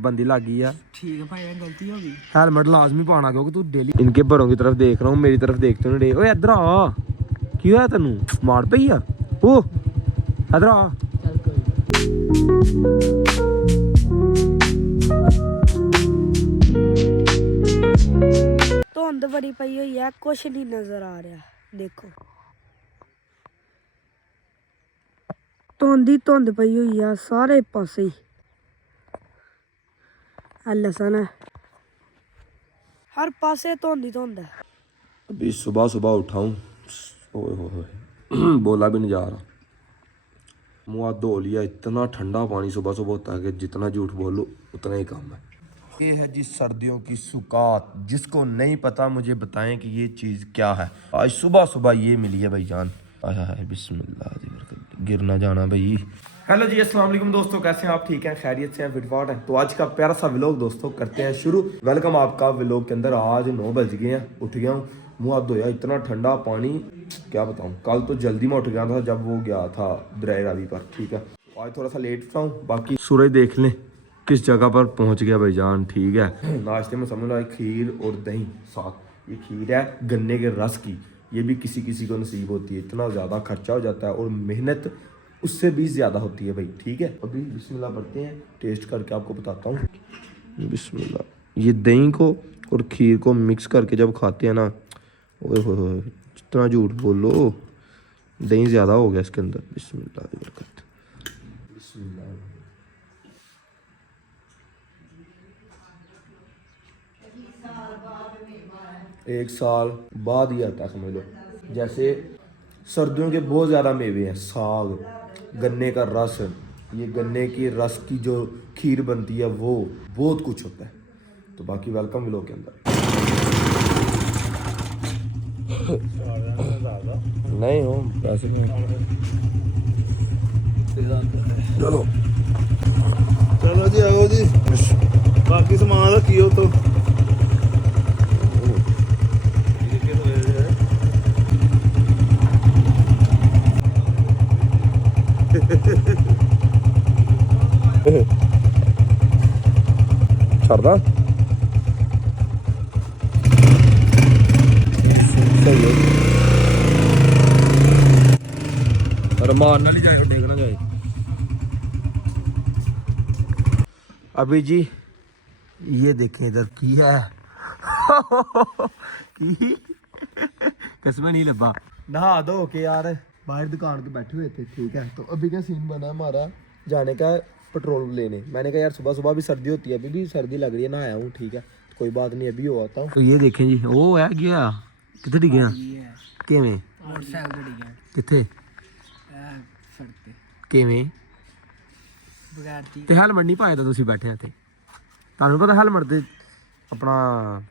पाबंदी लग गई है। ठीक है भाई, गलती हो गई। हेलमेट लाजमी पाना क्योंकि तू डेली इनके घरों की तरफ देख रहा हूँ, मेरी तरफ देखते नहीं रहे। ओए इधर आ, की होया तेनू? मार पई आ? ओ इधर आ। चल कोई ਧੁੰਦ ਬੜੀ ਪਈ ਹੋਈ ਹੈ, ਕੁਛ ਨਹੀਂ ਨਜ਼ਰ ਆ ਰਿਹਾ। ਦੇਖੋ ਧੁੰਦ ਪਈ ਹੋਈ ਆ ਸਾਰੇ ਪਾਸੇ ਹੀ। ਆ ਲਸਣ ਹੈ, हर पासे धुंद ही धुंद है। अभी सुबह सुबह उठाऊं, ओए होए बोला भी नहीं जा रहा। मुँह हाथ धो लिया, इतना ठंडा पानी सुबह सुबह होता है कि जितना झूठ बोलो उतना ही कम है। ये है जी सर्दियों की सुकात। जिसको नहीं पता मुझे बताएं कि ये चीज़ क्या है। आज सुबह सुबह ये मिली है भाईजान। आया है बिस्मिल्लाह, गिर ना जाना भाई। हेलो जी, अस्सलाम वालेकुम दोस्तों, कैसे हैं आप? ठीक हैं, खैरियत से हैं, फिटफाट हैं? तो आज का प्यारा सा व्लॉग दोस्तों करते हैं शुरू। वेलकम आपका व्लॉग के अंदर। आज 9 बज गए हैं, उठ गया हूँ, मुँह हाथ धोया, इतना ठंडा पानी क्या बताऊँ। कल तो जल्दी में उठ गया था जब वो गया था दरिया रावी पर, ठीक है। आज थोड़ा सा लेट उठा हूँ, बाकी सूरज देख लें किस जगह पर पहुँच गया भाईजान, ठीक है। नाश्ते में समझ लो खीर और दही साथ। ये खीर है गन्ने के रस की, ये भी किसी किसी को नसीब होती है। इतना ज़्यादा खर्चा हो जाता है और मेहनत उससे भी ज़्यादा होती है भाई, ठीक है। अभी बिस्मिल्लाह पढ़ते हैं, टेस्ट करके आपको बताता हूँ। बिस्मिल्लाह। ये दही को और खीर को मिक्स करके जब खाते हैं ना, ओए हो, जितना झूठ बोलो दही ज़्यादा हो गया इसके अंदर। बिस्मिल्लाह बरकत। बिस्मिल्लाह। एक साल बाद ही आता है समझ लो। जैसे सर्दियों के बहुत ज़्यादा मेवे हैं, साग, गन्ने का रस, ये गन्ने की रस की जो खीर बनती है वो बहुत कुछ होता है। तो बाकी वेलकम व्लॉग के अंदर। नहीं हो पैसे नहीं। चलो चलो जी, आओ जी, बाकी सामान रखियो तो। छड़दा सही है, पर मारना नहीं जाए, देखना जाए। अभी जी ये देखें इधर की है की कसम नहीं लब्बा। नहा धो के यार बाहर दुकान पे बैठे हुए थे, ठीक है। तो अभी क्या सीन बना हमारा जाने का पेट्रोल लेने। मैंने कहा यार सुबह सुबह भी सर्दी होती है, अभी भी सर्दी लग रही है, नहाया हूँ, ठीक है, तो कोई बात नहीं, अभी हो आता हूँ। तो ये देखें जी, वो है गया कितने डिगे किवें मोटरसाइकिल ते डिग्या कितने सड़क ते किवें बगैर ती ਤੇ ਹੈਲਮਟ ਨਹੀਂ ਪਾਇਆ ਤਾਂ ਤੁਸੀਂ ਬੈਠੇ ਇੱਥੇ। ਤੁਹਾਨੂੰ ਪਤਾ ਹੈਲਮਟ ਤੇ ਆਪਣਾ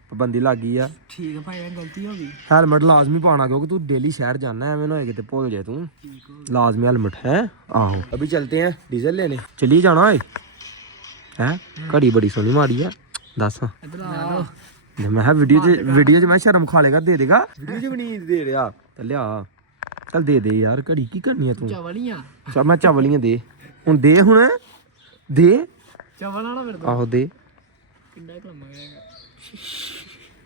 ਪਾਬੰਦੀ ਲੱਗ ਗਈ ਆ। ठीक है भाई, गलती हो गई। हेलमेट लाजमी पाना क्योंकि तू डेली शहर जाना है, एवं ना होए कि भूल जाए तू। लाजमी हेलमेट है। आहो अभी चलते हैं डीजल लेने, चलिए जाना है। घड़ी बड़ी सोहनी माड़ी है, दस इधर आओ। मैं वीडियो च मैं शर्म खा लेगा, दे देगा वीडियो च भी नहीं दे रहा। चल लिया, चल दे दे यार, घड़ी की करनी है तू? चावलियां चल मैं चावलियां दे हुन, दे हुन दे। चावल आना मेरे को आहो दे, किंडा कम मंगेगा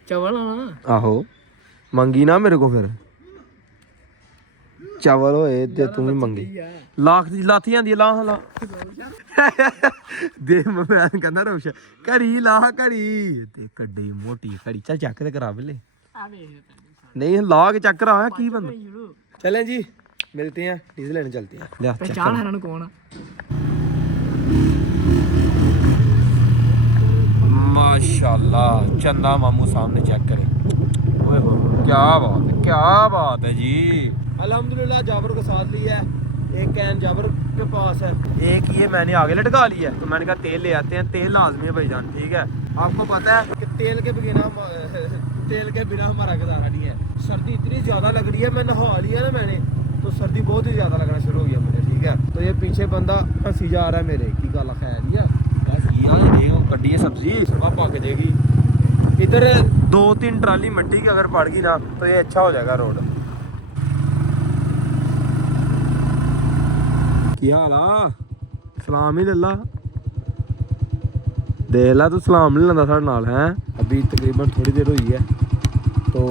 चावल आना। आहो मंगी ना मेरे को, फिर चावल होए ते तू भी मंगी। लाख दी लाथी आंदी ला ला दे। मैं कहंदा रोश घड़ी ला, घड़ी ते कड्डी मोटी घड़ी। चल चेक ते करा पहले। नहीं ला के चेक करा की बंदा। चलें जी, मिलते हैं, डीजल लेने चलते हैं। ले पहचान है ना कौन? माशाल्लाह, चंदा मामू सामने चेक करें। ओए हो, क्या बात है, क्या बात है जी। अल्हम्दुलिल्लाह जाबर को साथ लिया है, एक कैन जाबर के पास है, एक ये मैंने आगे लटका लिया है। तो मैंने कहा तेल ले आते हैं, तेल लाजमी है भाईजान, ठीक है। आपको पता है कि तेल के बिना हमारा गुजारा नहीं है। सर्दी इतनी ज़्यादा लग रही है, मैं नहा लिया ना मैंने, तो सर्दी बहुत ही ज़्यादा लगना शुरू हो गया मुझे, ठीक है। तो ये पीछे बंदा हंसी जा रहा है मेरे की गल खैर है कड्डी है सब्जी सुबह पक जाएगी। इधर 2-3 ट्राली मिट्टी की अगर पड़ गई ना तो ये अच्छा हो जाएगा रोड। की हाल आ? सलाम ही लल्ला देख ला तू सलाम नहीं लेंदा साढ़े नाल है। अभी तकरीबन थोड़ी देर हुई है तो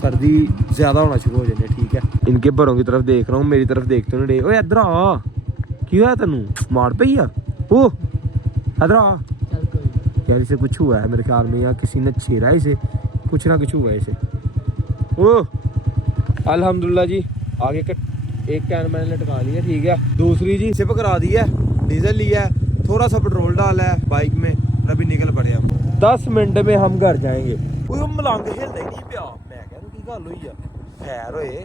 सर्दी ज़्यादा होना शुरू हो जाती है। ठीक है, इनके घरों की तरफ देख रहा हूँ, मेरी तरफ देखते नहीं रहे। ओए इधर आ, की होया तेनू मार पई आ? ओ इधर आ ਚੱਲ ਕੋਈ यार, इसे कुछ हुआ है मेरे ख्याल में, या किसी ने छेड़ा इसे, कुछ ना कुछ हुआ है इसे। ओ अल्हम्दुलिल्लाह जी, आगे एक कैन मैंने लटका लिया। ठीक है, दूसरी जी सिप करा दी है, डीजल लिया है, थोड़ा सा पेट्रोल डाला है बाइक में, अभी निकल पड़े हम। 10 मिनट में हम घर जाएंगे। कोई मलंग हिलदा ही नहीं पिया। मैं कह की गल हुई है, खैर होए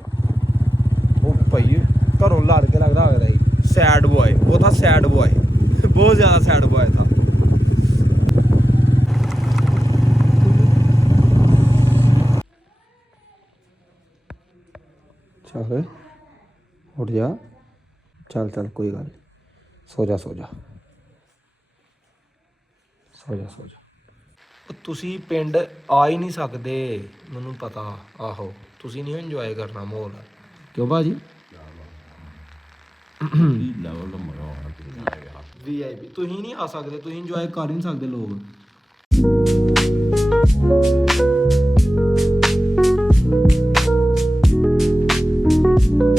ओ भाई घरों लड़ के लगता हो रहा सैड बॉय, वो था सैड बॉय बहुत ज़्यादा सैड बॉय था। चल उठ जा, चल चल कोई गल नहीं, सो जा सो जा ਸੋ ਜਾ ਸੋ ਜਾ। ਤੁਸੀਂ ਪਿੰਡ ਆ ਹੀ ਨਹੀਂ ਸਕਦੇ, ਮੈਨੂੰ ਪਤਾ। ਆਹੋ ਤੁਸੀਂ ਨਹੀਂ ਇੰਜੋਏ ਕਰਨਾ ਮਾਹੌਲ, ਕਿਉਂ ਭਾਜੀ? VIP ਤੁਸੀਂ ਨਹੀਂ ਆ ਸਕਦੇ, ਤੁਸੀਂ ਇੰਜੋਏ ਕਰ ਹੀ ਨਹੀਂ ਸਕਦੇ ਲੋਕ।